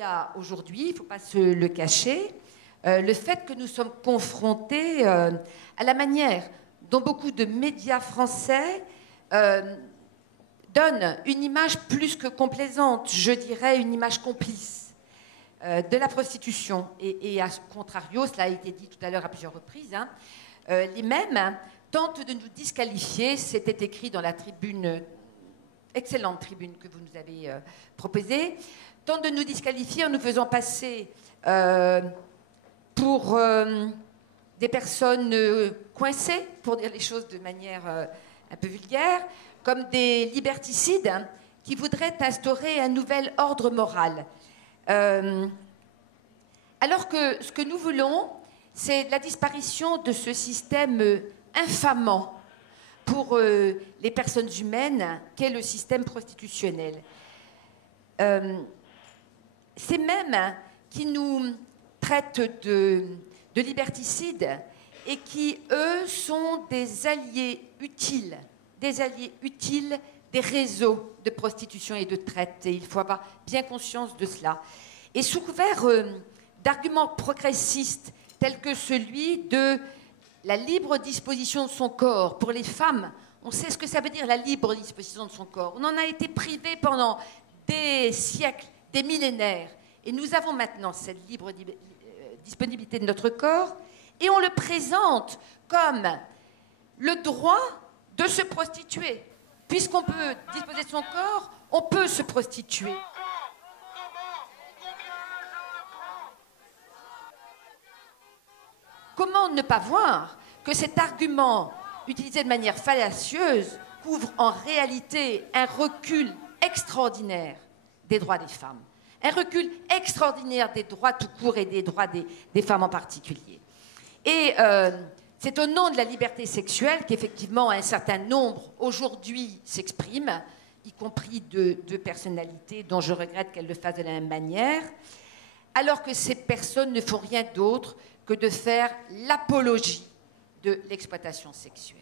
y a aujourd'hui, il ne faut pas se le cacher, le fait que nous sommes confrontés à la manière dont beaucoup de médias français donnent une image plus que complaisante, je dirais une image complice de la prostitution. Et à contrario, cela a été dit tout à l'heure à plusieurs reprises, hein, les mêmes tentent de nous disqualifier, c'était écrit dans la tribune, excellente tribune que vous nous avez proposée, tentent de nous disqualifier en nous faisant passer pour des personnes coincées, pour dire les choses de manière un peu vulgaire, comme des liberticides hein, qui voudraient instaurer un nouvel ordre moral. Alors que ce que nous voulons, c'est la disparition de ce système infamant pour les personnes humaines qu'est le système prostitutionnel. Ces mêmes qui nous traitent de liberticides et qui, eux, sont des alliés utiles des réseaux de prostitution et de traite. Et il faut avoir bien conscience de cela. Et sous couvert d'arguments progressistes tels que celui de la libre disposition de son corps pour les femmes, on sait ce que ça veut dire la libre disposition de son corps. On en a été privé pendant des siècles, des millénaires. Et nous avons maintenant cette libre disponibilité de notre corps et on le présente comme le droit de se prostituer. Puisqu'on peut disposer de son corps, on peut se prostituer. Comment ne pas voir que cet argument, utilisé de manière fallacieuse, couvre en réalité un recul extraordinaire des droits des femmes, un recul extraordinaire des droits tout court et des droits des femmes en particulier. Et c'est au nom de la liberté sexuelle qu'effectivement un certain nombre aujourd'hui s'expriment, y compris de personnalités dont je regrette qu'elles le fassent de la même manière, alors que ces personnes ne font rien d'autre que de faire l'apologie de l'exploitation sexuelle.